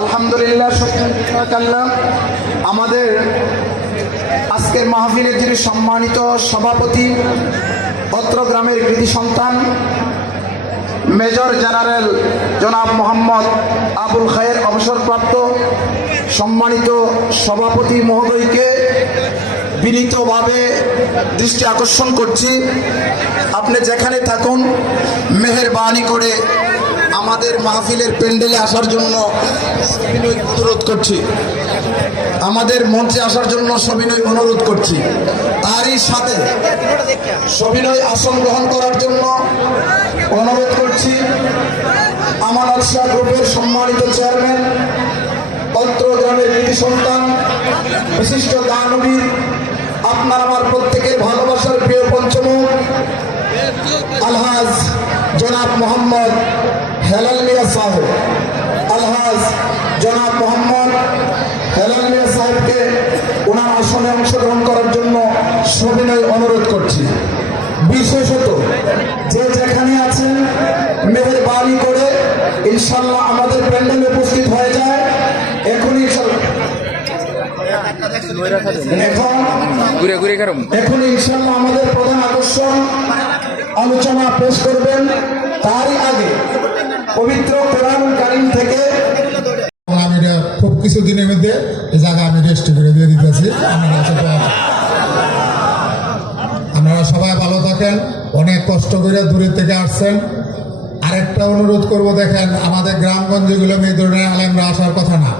আলহামদুলিল্লাহ শুক্রিয়া আমাদের আজকের মাহফিলের যিনি সম্মানিত সভাপতি, অত্র গ্রামের কৃতি সন্তান, মেজর জেনারেল জনাব মোহাম্মদ আবুল খায়ের অবসরপ্রাপ্ত সম্মানিত সভাপতি মহোদয়কে বিনীতভাবে দৃষ্টি আকর্ষণ করছি। আপনি যেখানে থাকুন, মেহেরবানি করে আমাদের মাহফিলের প্যান্ডেলে আসার জন্য সবিনয় অনুরোধ করছি। আমাদের মঞ্চে আসার জন্য সবিনয় অনুরোধ করছি। তারই সাথে সবিনয় আসন গ্রহণ করার জন্য অনুরোধ করছি। আমানত শাহ গ্রুপের সম্মানিত চেয়ারম্যান, অত্র গ্রামের কৃতি সন্তান, বিশিষ্ট দানবীর, আপনার আমার প্রত্যেকের ভালোবাসার প্রিয় পঞ্চমুখ, আলহাজ জনাব মোহাম্মদ হেলাল মিয়া সাহেব আলহাজ জনাব মোহাম্মদ হেলাল মিয়া সাহেবকে ওনার আসনে অংশগ্রহণ করার জন্য সবিনয় অনুরোধ করছি। বিশেষত যে যেখানে আছেন মেহেরবানি করে ইনশাল্লাহ আমাদের প্যান্ডেলে উপস্থিত হয়ে যায়। এখনই ইনশাল্লাহ এখন ঘুরে ঘুরে কারণ এখন ইনশাল্লাহ আমাদের প্রধান আকর্ষণ আলোচনা পেশ করবেন। তারই আগে পবিত্র কোরআন কারিম থেকে আমি খুব মধ্যে জায়গা আমি রেস্ট করে দিয়ে দিতেছি। আপনারা সবাই ভালো থাকেন, অনেক কষ্ট করে দূরের থেকে আসছেন। আরেকটা অনুরোধ করব, দেখেন, আমাদের গ্রামগঞ্জগুলো এই ধরনের আলেমরা আসার কথা না।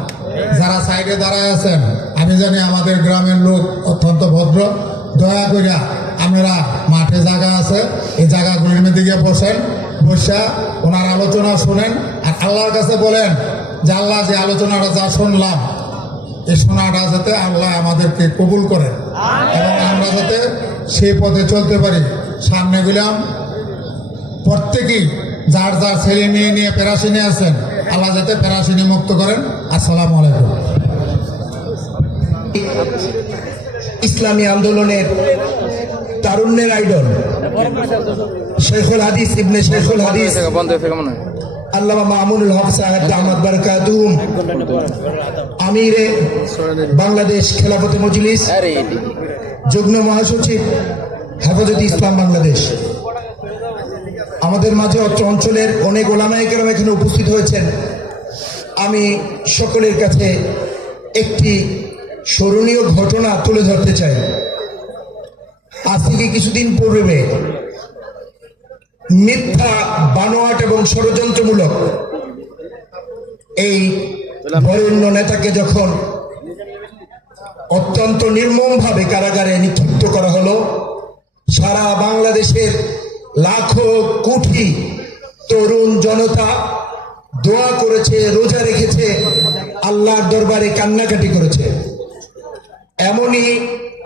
যারা সাইডে দাঁড়ায় আছেন, আমি জানি আমাদের গ্রামের লোক অত্যন্ত ভদ্র। দয়া করিয়া আপনারা মাঠে জায়গা আছে, এই জায়গাগুলির মধ্যে গিয়ে বসেন। বসা ওনার আলোচনা শুনেন আর আল্লাহর কাছে বলেন যে আল্লাহ যে আলোচনাটা যা শুনলাম এই শোনাটা যাতে আল্লাহ আমাদেরকে কবুল করেন এবং আমরা যাতে সেই পথে চলতে পারি। সামনে গেলাম। প্রত্যেকেই যার যার ছেলে মেয়ে নিয়ে প্যারাসিনে আছেন আল্লাহ যাতে প্যারাসিনি মুক্ত করেন। আসসালামু আলাইকুম। ইসলামী আন্দোলনের তারুণ্যের আইডল। শেখুল হাদিস ইবনে শেখুল হাদিস। আল্লামা মামুনুল হক সাহেব দামাত বারকাতুহুম আমিরে বাংলাদেশ খেলাফত মজলিস যুগ্ম মহাসচিব হেফাজতে ইসলাম বাংলাদেশ। আমাদের মাঝে অঞ্চলের অনেক ওলামাইকেরাম এখানে উপস্থিত হয়েছেন। আমি সকলের কাছে একটি স্মরণীয় ঘটনা তুলে ধরতে চাই। আজ থেকে কিছুদিন পূর্বে মিথ্যা বানোয়াট এবং ষড়যন্ত্রমূলক। এই বরেণ্য নেতাকে যখন অত্যন্ত নির্মমভাবে কারাগারে নিক্ষিপ্ত করা হলো, সারা বাংলাদেশের লাখো কোটি তরুণ জনতা দোয়া করেছে, রোজা রেখেছে, আল্লাহর দরবারে কান্নাকাটি করেছে। এমনই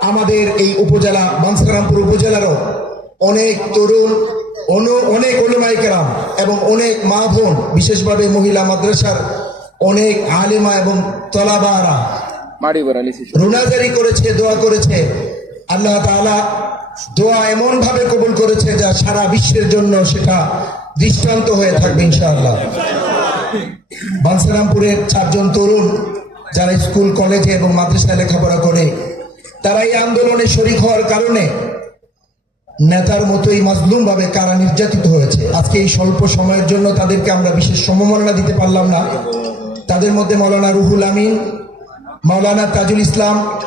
আমাদের এই উপজেলা বাঞ্ছারামপুর উপজেলারও অনেক তরুণ অনু- অনেক অনুমাইকেরাম এবং অনেক মা বোন বিশেষভাবে মহিলা মাদ্রাসার অনেক আলেমা এবং তলাবারা রুনাজারি করেছে দোয়া করেছে। আল্লাহ তাআলা দোয়া এমন ভাবে কবুল করেছে যা সারা বিশ্বের জন্য সেটা দৃষ্টান্ত হয়ে থাকবে ইনশাআল্লাহ। বানসারামপুরের চারজন তরুণ যারা স্কুল কলেজে এবং মাদ্রাসায় লেখাপড়া করে তারা এই আন্দোলনে শরিক হওয়ার কারণে নেতার মতোই মাজলুম ভাবে কারা নির্যাতিত হয়েছে? আজকে এই স্বল্প সময়ের জন্য তাদেরকে আমরা বিশেষ সম্মাননা দিতে পারলাম না। তাদের মধ্যে মৌলানা রুহুল আমিন, মাওলানা তাজুল ইসলাম,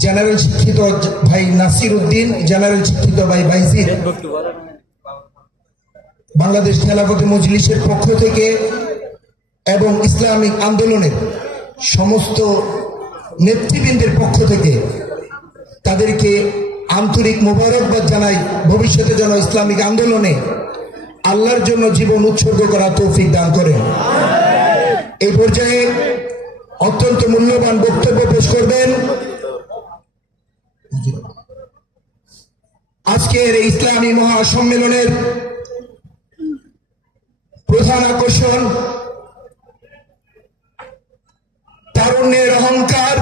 জেনারেল শিক্ষিত ভাই নাসির উদ্দিন, জেনারেল শিক্ষিত ভাই বাইজিদ। বাংলাদেশ খেলাফত মজলিসের পক্ষ থেকে এবং ইসলামিক আন্দোলনের সমস্ত নেতৃবৃন্দের পক্ষ থেকে তাদেরকে আন্তরিক মোবারকবাদ জানাই ভবিষ্যতে যেন ইসলামিক আন্দোলনে আল্লাহর জন্য জীবন উৎসর্গ করা তৌফিক দান করেন এই পর্যায়ে অত্যন্ত মূল্যবান বক্তব্য পেশ করবেন। আজকের ইসলামী মহাসম্মেলনের প্রধান আকর্ষণ তারুণ্যের অহংকার,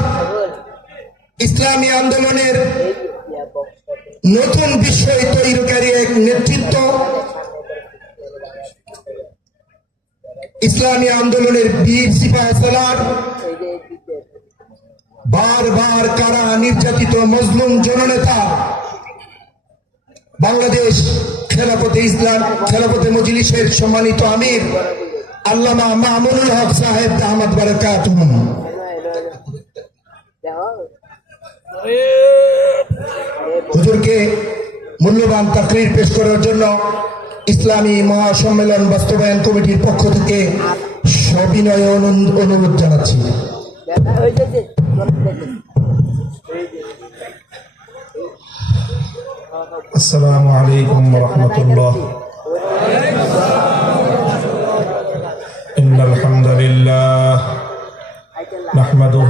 ইসলামী আন্দোলনের নতুন বিষয় তৈরিকারী এক নেতৃত্ব। ইসলামী আন্দোলনের বীর সিপাহ সালার। বারবার কারা নির্যাতিত মজলুম জননেতা? বাংলাদেশ খেলাপথে ইসলাম, খেলাপথে মজলিসের সম্মানিত আমির আল্লামা মামুনুল হক সাহেব আহমদ বারকাত হুজুরকে মূল্যবান তাকরির পেশ করার জন্য ইসলামী মহাসম্মেলন বাস্তবায়ন কমিটির পক্ষ থেকে সবিনয় অনু- অনুরোধ জানাচ্ছি السلام عليكم ورحمة الله إن الحمد لله نحمده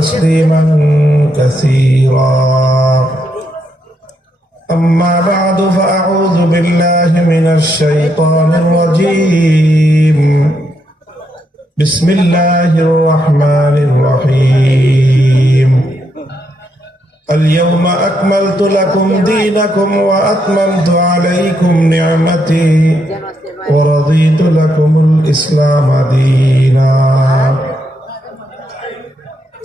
تسليما كثيرا. أما بعد فأعوذ بالله من الشيطان الرجيم. بسم الله الرحمن الرحيم. اليوم أكملت لكم دينكم وأتممت عليكم نعمتي ورضيت لكم الإسلام دينا.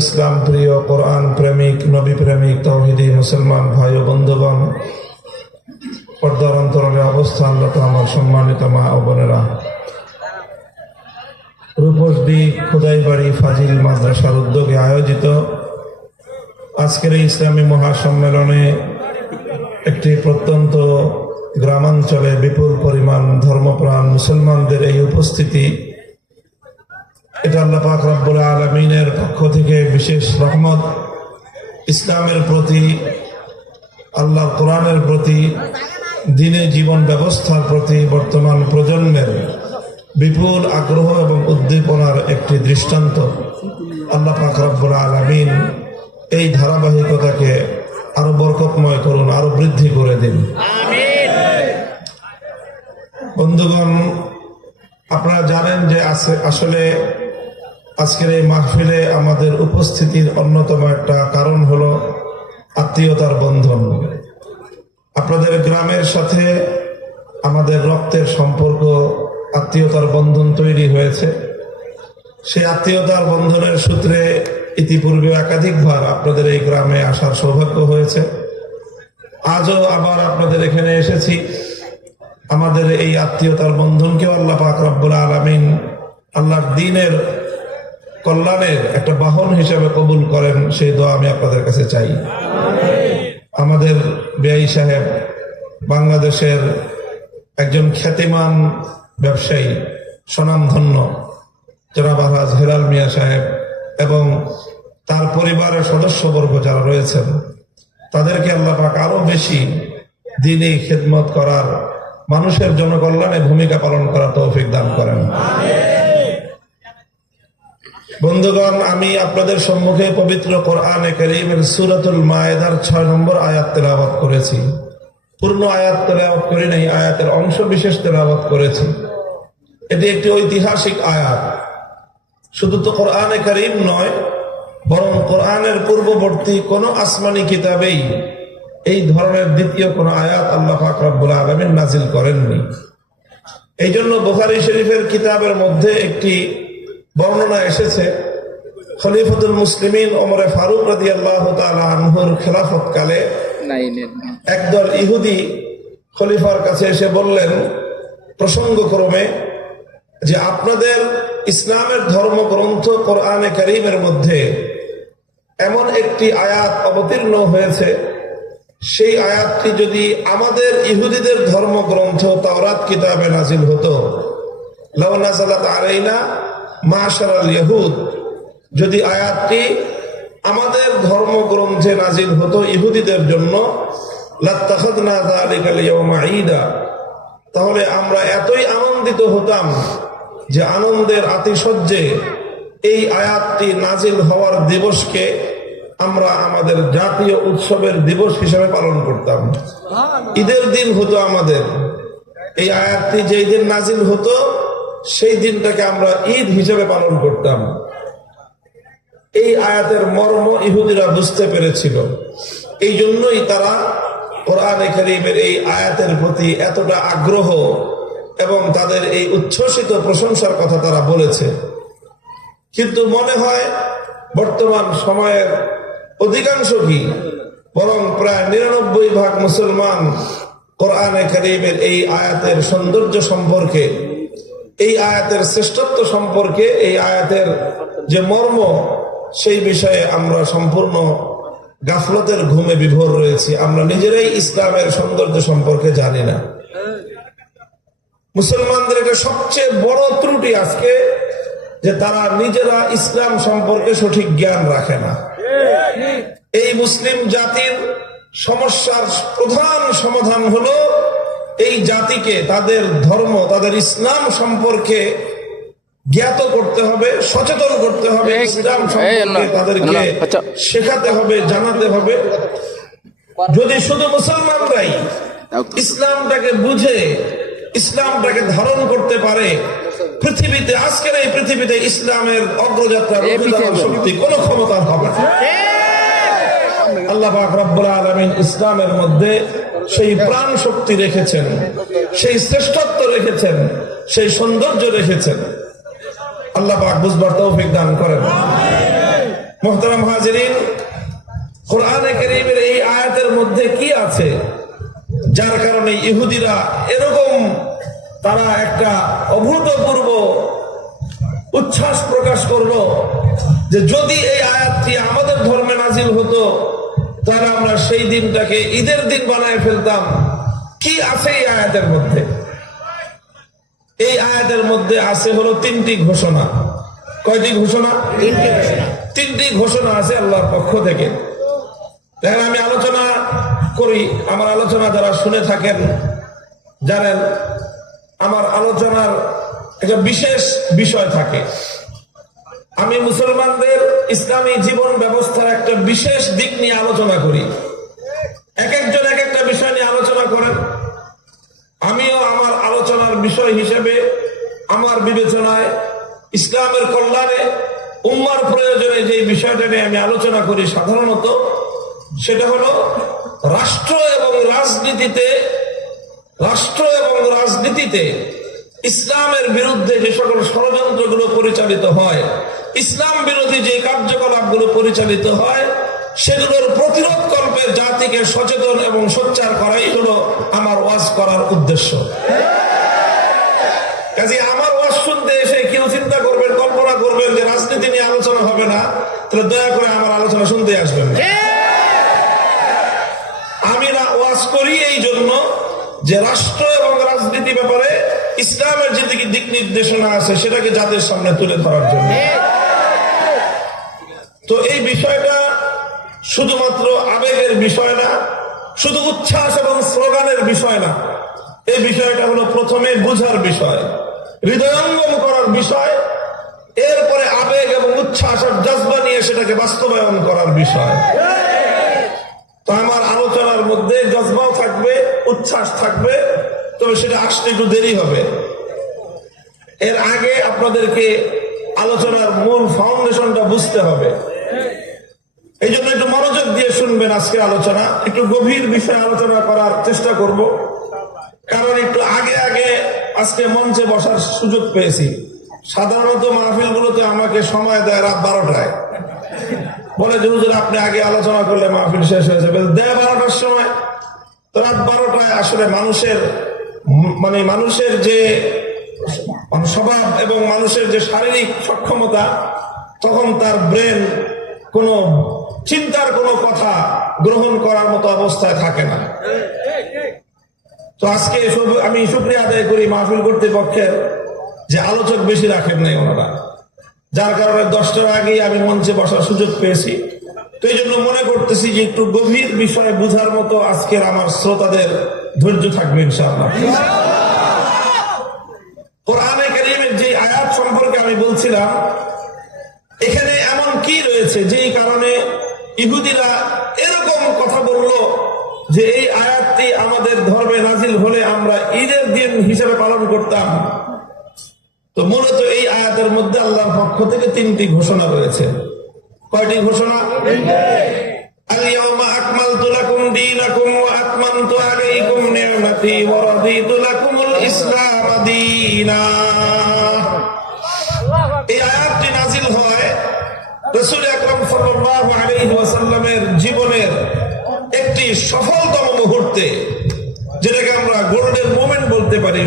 ইসলাম প্রিয় কোরআন প্রেমিক, নবী প্রেমিক, তৌহিদি, মুসলমান, ভাই ও বন্ধুগণ, পর্দার অন্তরালে অবস্থানরত আমার সম্মানিত মা ও বোনেরা। রূপসডি খোদাইবাড়ি ফাজিল মাদ্রাসার উদ্যোগে আয়োজিত আজকের এই ইসলামী মহাসম্মেলনে একটি প্রত্যন্ত গ্রামাঞ্চলে বিপুল পরিমাণ ধর্মপ্রাণ মুসলমানদের এই উপস্থিতি এটা আল্লাহ পাক রব্বুল আলমিনের পক্ষ থেকে বিশেষ রহমত। ইসলামের প্রতি আল্লাহর কোরআনের প্রতি, দিনে জীবন ব্যবস্থার প্রতি বর্তমান প্রজন্মের বিপুল আগ্রহ এবং উদ্দীপনার একটি দৃষ্টান্ত আল্লাহ পাক রব্বুল আলমিন এই ধারাবাহিকতাকে আরও বরকতময় করুন, আরও বৃদ্ধি করে দিন। বন্ধুগণ, আপনারা জানেন যে আসলে আজকের এই মাহফিলে আমাদের উপস্থিতির অন্যতম একটা কারণ হলো আত্মীয়তার বন্ধন। আপনাদের গ্রামের সাথে আমাদের রক্তের সম্পর্ক, আত্মীয়তার বন্ধন তৈরি হয়েছে। সেই আত্মীয়তার বন্ধনের সূত্রে ইতিপূর্বে একাধিকবার আপনাদের এই গ্রামে আসার সৌভাগ্য হয়েছে। আজও আবার আপনাদের এখানে এসেছি। আমাদের এই আত্মীয়তার বন্ধনকেও আল্লাহ পাক রব্বুল আলমিন আল্লাহর দিনের কল্যাণের একটা বাহন হিসেবে কবুল করেন, সেই দোয়া আমি আপনাদের কাছে চাই। আমাদের বেআই সাহেব বাংলাদেশের একজন খ্যাতিমান ব্যবসায়ী স্বনামধন্য জনাব আলহাজ হেলাল মিয়া সাহেব এবং তার পরিবারের সদস্যবর্গ যারা রয়েছেন, তাদেরকে আল্লাহ পাক আরও বেশি দিনে খেদমত করার, মানুষের জনকল্যাণে ভূমিকা পালন করার তৌফিক দান করেন। বন্ধুগণ, আমি আপনাদের সম্মুখে পবিত্র কোরআনে করিমের সুরাতুল মায়েদার ছয় নম্বর আয়াত তেলাওয়াত করেছি। পূর্ণ আয়াত তেলাওয়াত করি নাই, আয়াতের অংশ বিশেষ তেলাওয়াত করেছি। এটি একটি ঐতিহাসিক আয়াত। শুধু তো কোরআনে করিম নয়, বরং কোরআনের পূর্ববর্তী কোন আসমানি কিতাবেই এই ধরনের দ্বিতীয় কোন আয়াত আল্লাহ পাক রব্বুল আলমিন নাজিল করেননি। এই জন্য বুখারি শরীফের কিতাবের মধ্যে একটি বর্ণনা এসেছে খলিফতুল মুসলিমিন ওমরে ফারুক রাদি আল্লাহ আনহুর খেলাফত কালে একদল ইহুদি খলিফার কাছে এসে বললেন প্রসঙ্গক্রমে যে আপনাদের ইসলামের ধর্মগ্রন্থ কোরআনে করিমের মধ্যে এমন একটি আয়াত অবতীর্ণ হয়েছে সেই আয়াতটি যদি আমাদের ইহুদিদের ধর্মগ্রন্থ তাওরাত কিতাবে নাজিল হতো লওনাজালাত আলাইনা মাশার আল ইহুদ যদি আয়াতটি আমাদের ধর্মগ্রন্থে নাজিল হতো ইহুদিদের জন্য তাহলে আমরা এতই আনন্দিত হতাম যে আনন্দের আতিশয্যে এই আয়াতটি নাজিল হওয়ার দিবসকে আমরা আমাদের জাতীয় উৎসবের দিবস হিসেবে পালন করতাম। ঈদের দিন হতো আমাদের। এই আয়াতটি যেই দিন নাজিল হতো সেই দিনটাকে আমরা ঈদ হিসেবে পালন করতাম। এই আয়াতের মর্ম ইহুদিরা বুঝতে পেরেছিল। এই জন্যই তারা কোরআনে করিমের এই আয়াতের প্রতি এতটা আগ্রহ এবং তাদের এই উচ্ছ্বসিত প্রশংসার কথা তারা বলেছে। কিন্তু মনে হয় বর্তমান সময়ের অধিকাংশ কি? বরং প্রায় নিরানব্বই ভাগ মুসলমান কোরআনে করিমের এই আয়াতের সৌন্দর্য সম্পর্কে এই আয়াতের শ্রেষ্ঠত্ব সম্পর্কে, এই আয়াতের যে মর্ম, সেই বিষয়ে আমরা সম্পূর্ণ গাফলতের ঘুমে বিভোর রয়েছি। আমরা নিজেরাই ইসলামের সৌন্দর্য সম্পর্কে জানি না। মুসলমানদের এটা সবচেয়ে বড় ত্রুটি আজকে যে তারা নিজেরা ইসলাম সম্পর্কে সঠিক জ্ঞান রাখে না। এই মুসলিম জাতির সমস্যার প্রধান সমাধান হলো এই জাতিকে তাদের ধর্ম তাদের ইসলাম সম্পর্কে জ্ঞাত করতে হবে সচেতন করতে হবে ইসলাম সম্পর্কে তাদেরকে আচ্ছা। শেখাতে হবে জানাতে হবে যদি শুধু মুসলমানরাই ইসলামটাকে বুঝে ইসলামটাকে ধারণ করতে পারে পৃথিবীতে আজকের এই পৃথিবীতে ইসলামের অগ্রযাত্রা। শক্তি কোনো ক্ষমতা হবে না আল্লাহ রব্বুল আলামিন ইসলামের মধ্যে সেই প্রাণ শক্তি রেখেছেন, সেই শ্রেষ্ঠত্ব রেখেছেন, সেই সৌন্দর্য রেখেছেন। আল্লাহ এই আয়াতের মধ্যে কি আছে? যার কারণে ইহুদিরা এরকম তারা একটা অভূতপূর্ব উচ্ছ্বাস প্রকাশ করল যে যদি এই আয়াতটি আমাদের ধর্মে নাজিল হতো তাহলে আমরা সেই দিনটাকে ঈদের দিন বানায় ফেলতাম কি আছে এই আয়াতের মধ্যে? এই আয়াতের মধ্যে আছে হলো তিনটি ঘোষণা। কয়টি ঘোষণা। তিনটি ঘোষণা আছে আল্লাহর পক্ষ থেকে। দেখেন আমি আলোচনা করি আমার আলোচনা যারা শুনে থাকেন জানেন আমার আলোচনার একটা বিশেষ বিষয় থাকে। আমি মুসলমানদের ইসলামী জীবন ব্যবস্থার একটা বিশেষ দিক নিয়ে আলোচনা করি। এক একজন এক একটা বিষয় নিয়ে আলোচনা করেন। আমিও আমার আলোচনার বিষয় হিসেবে আমার বিবেচনায় ইসলামের কল্যাণে, উম্মার প্রয়োজনে যে বিষয়টা নিয়ে আমি আলোচনা করি সাধারণত, সেটা হলো রাষ্ট্র এবং রাজনীতিতে, রাষ্ট্র এবং রাজনীতিতে ইসলামের বিরুদ্ধে যে সকল ষড়যন্ত্রগুলো পরিচালিত হয় ইসলাম বিরোধী যে কার্যকলাপগুলো পরিচালিত হয়, সেগুলোর প্রতিরোধ কল্পে জাতিকে সচেতন এবং সোচ্চার করাই হলো আমার ওয়াজ করার উদ্দেশ্য কাজে আমার ওয়াজ শুনতে এসে কেউ চিন্তা করবেন, কল্পনা করবেন যে রাজনীতি নিয়ে আলোচনা হবে না, তাহলে দয়া করে আমার আলোচনা শুনতে আসবেন। আমি না ওয়াজ করি এই জন্য যে রাষ্ট্র এবং রাজনীতি ব্যাপারে ইসলামের যে দিক নির্দেশনা আছে, সেটাকে জাতির সামনে তুলে ধরার জন্য তো এই বিষয়টা শুধুমাত্র আবেগের বিষয় না, শুধু উচ্ছ্বাস এবং স্লোগানের বিষয় না। এই বিষয়টা হলো প্রথমে বুঝার বিষয়, হৃদয়ঙ্গম করার বিষয়, এরপরে আবেগ এবং উচ্ছ্বাস আর জজবা নিয়ে সেটাকে বাস্তবায়ন করার বিষয়। তো আমার আলোচনার মধ্যে জজবাও থাকবে, উচ্ছ্বাস থাকবে, তবে সেটা আসতে একটু দেরি হবে। এর আগে আপনাদেরকে আলোচনার মূল ফাউন্ডেশনটা বুঝতে হবে। এই জন্য একটু মনোযোগ দিয়ে শুনবেন আজকে আলোচনা। একটু গভীর বিষয়ে আলোচনা করার চেষ্টা করব। কারণ একটু আগে আগে আজকে মঞ্চে বসার সুযোগ পেয়েছি। সাধারণত মাহফিলগুলোতে আমাকে সময় দেয় রাত বারোটায়। বলে যে আপনি আগে আলোচনা করলে মাহফিল শেষ হয়ে যাবে। দেয় বারোটার সময়। তো রাত বারোটায় আসলে মানুষের মানে মানুষের যে স্বভাব এবং মানুষের যে শারীরিক সক্ষমতা, তখন তার ব্রেন কোনো চিন্তার কোনো কথা গ্রহণ করার মতো অবস্থায় থাকে না। তো আজকে আমি শুক্রিয়া আদায় করি মাহফিল কর্তৃপক্ষের যে আলোচক বেশি রাখেন নাই ওনারা। যার কারণে দশটার আগেই আমি মঞ্চে বসার সুযোগ পেয়েছি। তো এই জন্য মনে করতেছি যে একটু গভীর বিষয়ে বুঝার মতো আজকের আমার শ্রোতাদের ধৈর্য থাকবে ইনশাআল্লাহ। কোরআনে কারিমের যে আয়াত সম্পর্কে আমি বলছিলাম এমন কি রয়েছে যেই কারণে ইহুদিরা এরকম কথা বলল যে এই আয়াতটি আমাদের ধর্মে নাজিল হলে আমরা ঈদের দিন হিসেবে পালন করতাম তো মূলত এই আয়াতের মধ্যে আল্লাহর পক্ষ থেকে তিনটি ঘোষণা রয়েছে কয়টি ঘোষণা اليوم أكملت لكم دينكم وأتممت عليكم نعمتي ورضيت لكم الإسلام دينا রসুল আকরম ওয়াসাল্লামের জীবনের একটি সফলতম মুহূর্তে যেটাকে আমরা গোল্ডেন মোমেন্ট বলতে পারি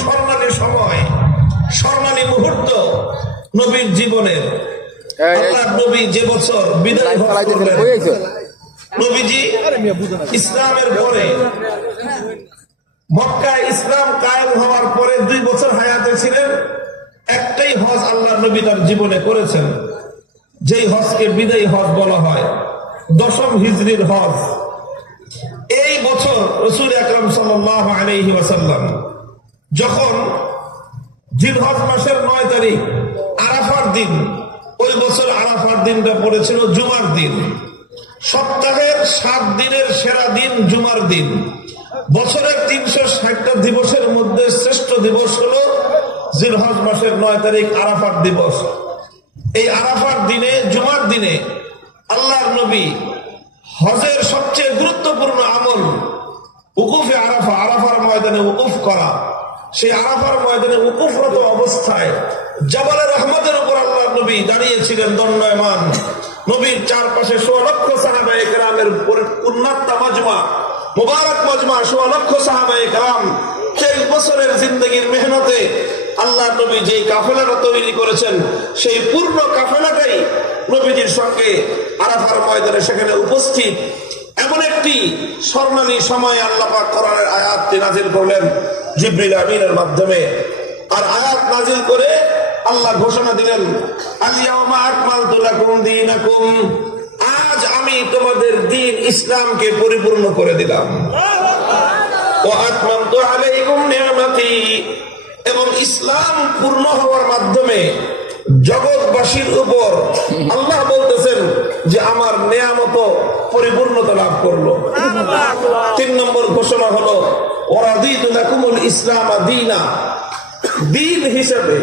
স্বর্ণালী সময় স্বর্ণালী মুহূর্ত নবীর জীবনের। আল্লাহ নবী যে বছর বিদায় নবীজি ইসলামের পরে মক্কায় ইসলাম কায়েম হওয়ার পরে দুই বছর হায়াতে ছিলেন একটাই হজ আল্লাহ নবী তার জীবনে করেছেন। যেই হজকে বিদায়ী হজ বলা হয়, দশম হিজরির হজ। এই বছর রসুল আকরম ওয়াসাল্লাম যখন জিলহজ মাসের নয় তারিখ, আরাফার দিন, ওই বছর আরাফার দিনটা পড়েছিল জুমার দিন। সপ্তাহের সাত দিনের সেরা দিন জুমার দিন। বছরের তিনশো ষাটটা দিবসের মধ্যে শ্রেষ্ঠ দিবস হল জিলহজ মাসের নয় তারিখ আরাফার দিবস। এই আরাফার দিনে, জুমার দিনে আল্লাহর নবী হজের সবচেয়ে গুরুত্বপূর্ণ আমল উকুফে আরাফা, আরাফার ময়দানে উকুফ করা। সেই আরাফার ময়দানে উকুফরত অবস্থায় জাবালের রহমতের উপর আল্লাহ নবী দাঁড়িয়েছিলেন দণ্ডয়মান। নবীর চারপাশে সোয়া লক্ষ সাহাবা একরামের উন্নাত্তা মজমা মুবারক মজমা সোয়া লক্ষ সাহাবা তেইশ বছরের জিন্দগির মেহনতে আল্লাহ নবী যে কাফেলাটা তৈরি করেছেন, সেই পূর্ণ কাফেলাটাই নবীজির সঙ্গে আরাফার ময়দানে সেখানে উপস্থিত। এমন একটি স্বর্ণালী সময় আল্লাহ পাক কোরআনের আয়াতটি নাজিল করলেন জিব্রিল আমিনের মাধ্যমে। আর আয়াত নাজিল করে আল্লাহ ঘোষণা দিলেন আজ আমি তোমাদের দিন ইসলামকে পরিপূর্ণ করে দিলাম। এবং ইসলাম পূর্ণ হওয়ার মাধ্যমে জগৎবাসীর উপর আল্লাহ বলতেছেন যে আমার নেয়ামত পরিপূর্ণতা লাভ করল। তিন নম্বর ঘোষণা হলো ওরাদিদুল ইসলাম দিনা। দিন হিসেবে,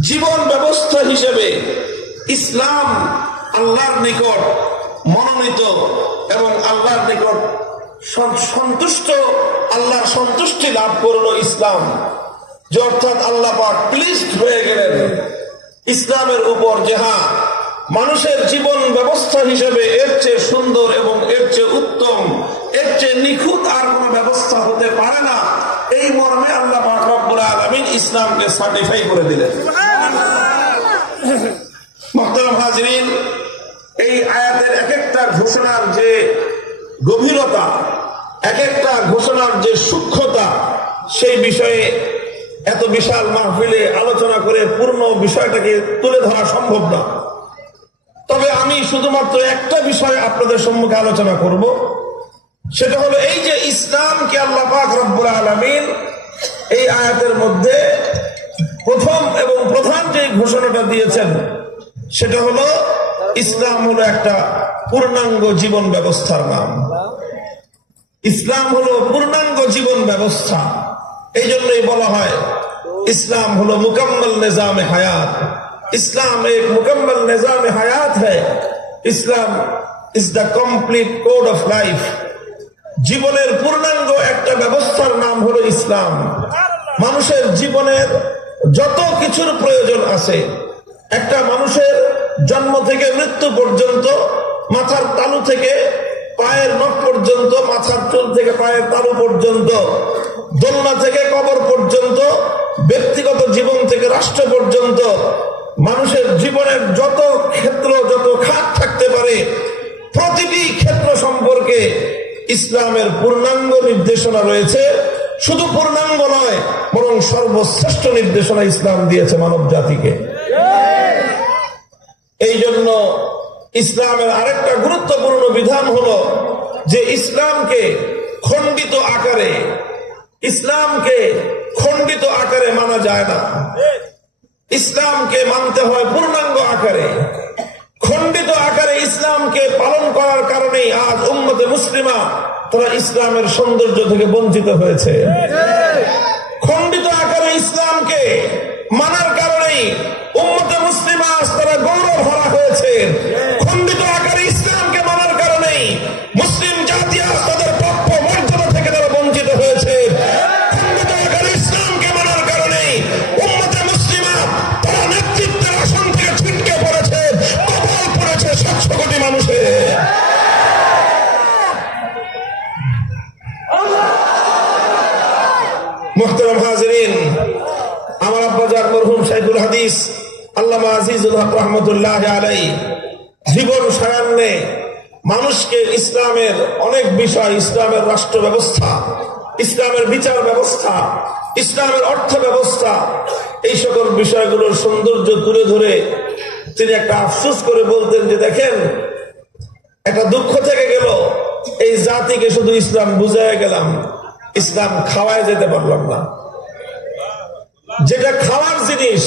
জীবন ব্যবস্থা হিসেবে ইসলাম আল্লাহর নিকট মনোনীত এবং আল্লাহর নিকট সন্তুষ্ট, আল্লাহর সন্তুষ্টি লাভ করল ইসলাম। যে অর্থাৎ আল্লাহ পাক হয়ে গেলেন। ইসলামের উপর যে মানুষের জীবন ব্যবস্থা হিসেবে এর চেয়ে সুন্দর এবং এর চেয়ে উত্তম, এর চেয়ে নিখুঁত আর কোনো ব্যবস্থা হতে পারে না, এই মর্মে আল্লাহ পাক ইসলামকে সার্টিফাই করে দিলেন। হাজরিন, এই আয়াতের এক একটা ঘোষণার যে গভীরতা এক একটা ঘোষণার যে সূক্ষ্মতা, সেই বিষয়ে এত বিশাল মাহফিলে আলোচনা করে পূর্ণ বিষয়টাকে তুলে ধরা সম্ভব না। তবে আমি শুধুমাত্র একটা বিষয় আপনাদের সম্মুখে আলোচনা করব। সেটা হলো এই যে ইসলামকে আল্লাহ পাক আলমিন এই আয়াতের মধ্যে প্রথম এবং প্রধান যে ঘোষণাটা দিয়েছেন, সেটা হলো ইসলাম হলো একটা পূর্ণাঙ্গ জীবন ব্যবস্থার নাম। ইসলাম হলো পূর্ণাঙ্গ জীবন ব্যবস্থা। এই জন্যই বলা হয়, ইসলাম হলো মুকম্মল নিজাম হায়াত। ইসলাম এক মুকম্মল নিজাম হায়াত है Islam is the complete code of life জীবনের পূর্ণাঙ্গ একটা ব্যবস্থার নাম হলো ইসলাম। মানুষের জীবনের যত কিছুর প্রয়োজন আছে, একটা মানুষের জন্ম থেকে মৃত্যু পর্যন্ত মাথার তালু থেকে পায়ের নখ পর্যন্ত মাথার চুল থেকে পায়ের তালু পর্যন্ত দোলনা থেকে কবর পর্যন্ত ব্যক্তিগত জীবন থেকে রাষ্ট্র পর্যন্ত মানুষের জীবনের যত ক্ষেত্র যত খাত থাকতে পারে প্রতিটি ক্ষেত্র সম্পর্কে ইসলামের পূর্ণাঙ্গ নির্দেশনা রয়েছে। শুধু পূর্ণাঙ্গ নয় বরং সর্বশ্রেষ্ঠ নির্দেশনা ইসলাম দিয়েছে মানব জাতিকে এই জন্য ইসলামের আরেকটা গুরুত্বপূর্ণ বিধান হলো যে ইসলামকে খণ্ডিত আকারে, ইসলামকে খণ্ডিত আকারে মানা যায় না। ইসলামকে মানতে হয় পূর্ণাঙ্গ আকারে। খণ্ডিত আকারে ইসলামকে পালন করার কারণেই আজ উম্মতে মুসলিমা তারা ইসলামের সৌন্দর্য থেকে বঞ্চিত হয়েছে। খণ্ডিত আকারে ইসলামকে মানার কারণেই উম্মতে মুসলিমা আজ তারা গৌরব হারা হয়েছে। জীবন সায়ান্নে মানুষকে ইসলামের অনেক বিষয়, ইসলামের রাষ্ট্র ব্যবস্থা, ইসলামের বিচার ব্যবস্থা, ইসলামের অর্থ ব্যবস্থা, এই সকল বিষয়গুলোর সৌন্দর্য তুলে ধরে তিনি একটা আফসোস করে বলতেন যে, দেখেন, একটা দুঃখ থেকে গেল, এই জাতিকে শুধু ইসলাম বুঝাই গেলাম, ইসলাম খাওয়ায় যেতে পারলাম না। যেটা খাওয়ার জিনিস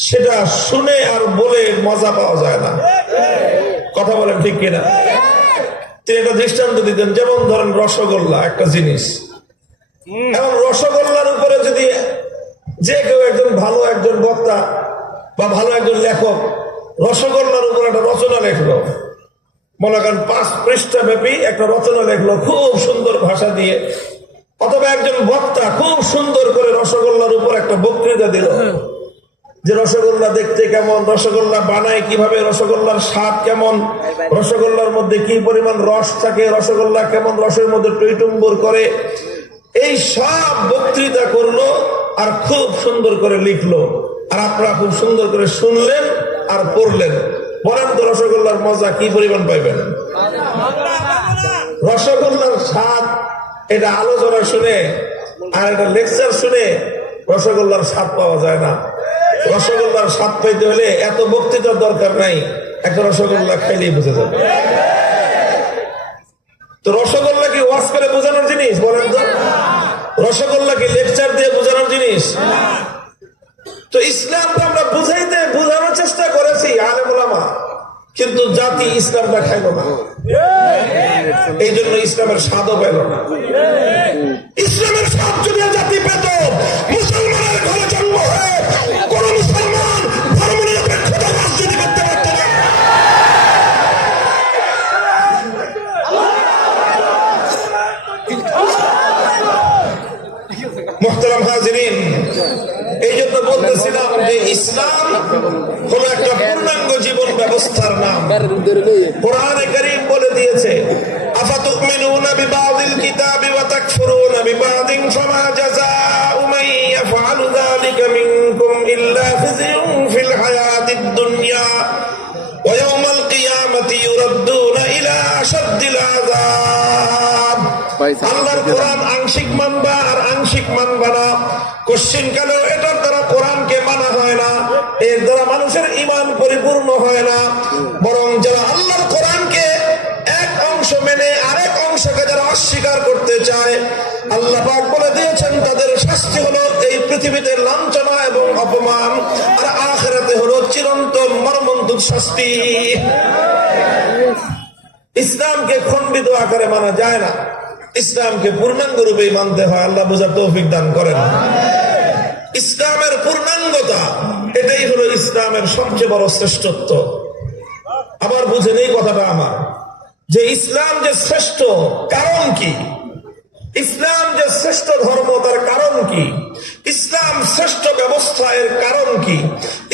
সেটা শুনে আর বলে মজা পাওয়া যায় না। কথা বলেন ঠিক কিনা? তিনি একটা দৃষ্টান্ত দিতেন যেমন ধরেন রসগোল্লা একটা জিনিস। এবং রসগোল্লার উপরে যদি যে কেউ একজন ভালো একজন বক্তা বা ভালো একজন লেখক রসগোল্লার উপর একটা রচনা লেখলো। মনে করেন পাঁচ পৃষ্ঠা ব্যাপী একটা রচনা লেখলো খুব সুন্দর ভাষা দিয়ে। অথবা একজন বক্তা খুব সুন্দর করে রসগোল্লার উপর একটা বক্তৃতা দিল। যে রসগোল্লা দেখতে কেমন, রসগোল্লা বানায় কীভাবে, রসগোল্লার স্বাদ কেমন, রসগোল্লার মধ্যে কি পরিমাণ রস থাকে, রসগোল্লা কেমন রসের মধ্যে টইটুম্বর করে, এই সব বক্তৃতা করল আর খুব সুন্দর করে লিখলো। আর আপনারা খুব সুন্দর করে শুনলেন আর পড়লেন। বলেন তো রসগোল্লার মজা কি পরিমাণ পাইবেন? রসগোল্লার স্বাদ, এটা আলোচনা শুনে আর এটা লেকচার শুনে রসগোল্লার স্বাদ পাওয়া যায় না। রসগোল্লার স্বাদ পাইতে হলে এত বক্তৃতার দরকার নাই। একটা রসগোল্লা খাইলেই বুঝে যাবে। তো রসগোল্লা কি ওয়াশ করে বোঝানোর জিনিস? বলেন তো। রসগোল্লা কি লেকচার দিয়ে বোঝানোর জিনিস? তো ইসলামটা আমরা বুঝাইতে বোঝানোর চেষ্টা করেছি, আলেমুলামা। কিন্তু জাতি ইসলামটা খাইল না। এই জন্য ইসলামের স্বাদও পেল না। ইসলামের স্বাদ যদি জাতি পেত, মুসলমানের ঘরে জন্ম হয়ে মুসলমান ধর্ম রাজনীতি করতে পারত না মোহতারাম হাজরিন এই জন্য ইসলাম জীবন ব্যবস্থার নাম। বলে দিয়েছে, আফাতুমিনুনা বিবাদিল কিতাবি ওয়া তাকফুরুনা বিবাদিন ফামা জাযাউ মিনকুম ইল্লা খিzyun ফিল হায়াতিদ দুনিয়া ওয়া ইয়াওমাল কিয়ামাতি ইউরাদ্দুনা ইলা আশাদ্দিল আযাব পয়সা আল্লাহর কোরআন আংশিক মানবা আর আংশিক মানবা না। কোশ্চিন কালেও এটার দ্বারা কোরআনকে মানা হয় না এর দ্বারা মানুষের ইমান পরিপূর্ণ হয় না। বরং অস্বীকার করতে চায়। আল্লাহ বলে দিয়েছেন, তাদের শাস্তি হলো এই পৃথিবীতে লাঞ্ছনা এবং অপমান, আর আখেরাতে হলো চিরন্তন মর্মন্তুদ শাস্তি। ইসলামকে খণ্ডিত আকারে মানা যায় না। ইসলামকে পূর্ণাঙ্গ রূপে মানতে হয়, আল্লাহ বোঝার তৌফিক দান করেন। ইসলামের পূর্ণাঙ্গতা, এটাই হলো ইসলামের সবচেয়ে বড় শ্রেষ্ঠত্ব। আবার বুঝেন এই কথাটা আমার। যে ইসলাম যে শ্রেষ্ঠ কারণ কি? ইসলাম যে শ্রেষ্ঠ ধর্ম তার কারণ কি? ইসলাম শ্রেষ্ঠ ব্যবস্থা এর কারণ কি?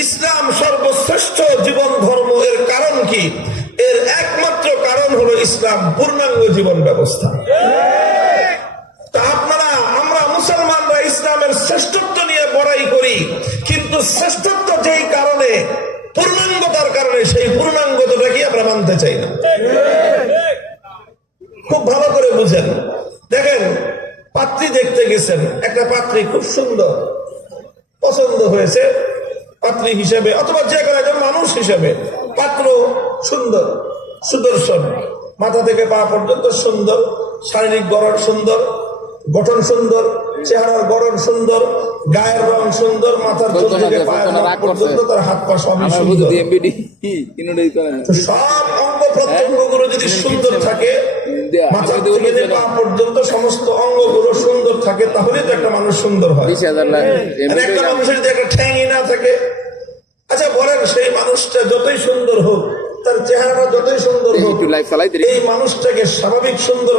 ইসলাম সর্বশ্রেষ্ঠ জীবন ধর্ম এর কারণ কি? এর একমাত্র কারণ হলো ইসলাম পূর্ণাঙ্গ জীবন ব্যবস্থা। তা আপনারা, আমরা মুসলমানরা ইসলামের শ্রেষ্ঠত্ব নিয়ে বড়াই করি, কিন্তু শ্রেষ্ঠত্ব যেই কারণে পূর্ণাঙ্গতার কারণে সেই পূর্ণাঙ্গতাটাকে আমরা মানতে চাই না। খুব ভালো করে বুঝেন। দেখেন পাত্রী দেখতে গেছেন। একটা পাত্রী খুব সুন্দর পছন্দ হয়েছে পাত্রী হিসেবে অথবা যে কোনো একজন মানুষ হিসেবে। পাত্র সুন্দর সুদর্শন। মাথা থেকে পা পর্যন্ত সুন্দর শারীরিক গড়ন সুন্দর গঠন সুন্দর চেহারার গড়ন সুন্দর গায়ের রং সুন্দর মাথার চুল থেকে পায়ের পর্যন্ত তার হাত পা সবই সুন্দর। সব অঙ্গ প্রত্যঙ্গগুলো যদি সুন্দর থাকে মাথা থেকে পা পর্যন্ত সমস্ত অঙ্গগুলো সুন্দর থাকে তাহলে তো একটা মানুষ সুন্দর হয়। একটা মানুষের যে একটা ঠ্যাঙি না থাকে আচ্ছা বলেন সেই মানুষটা যতই সুন্দর হোক তার চেহারাটা যতই সুন্দর হোক এই মানুষটাকে স্বাভাবিক সুন্দর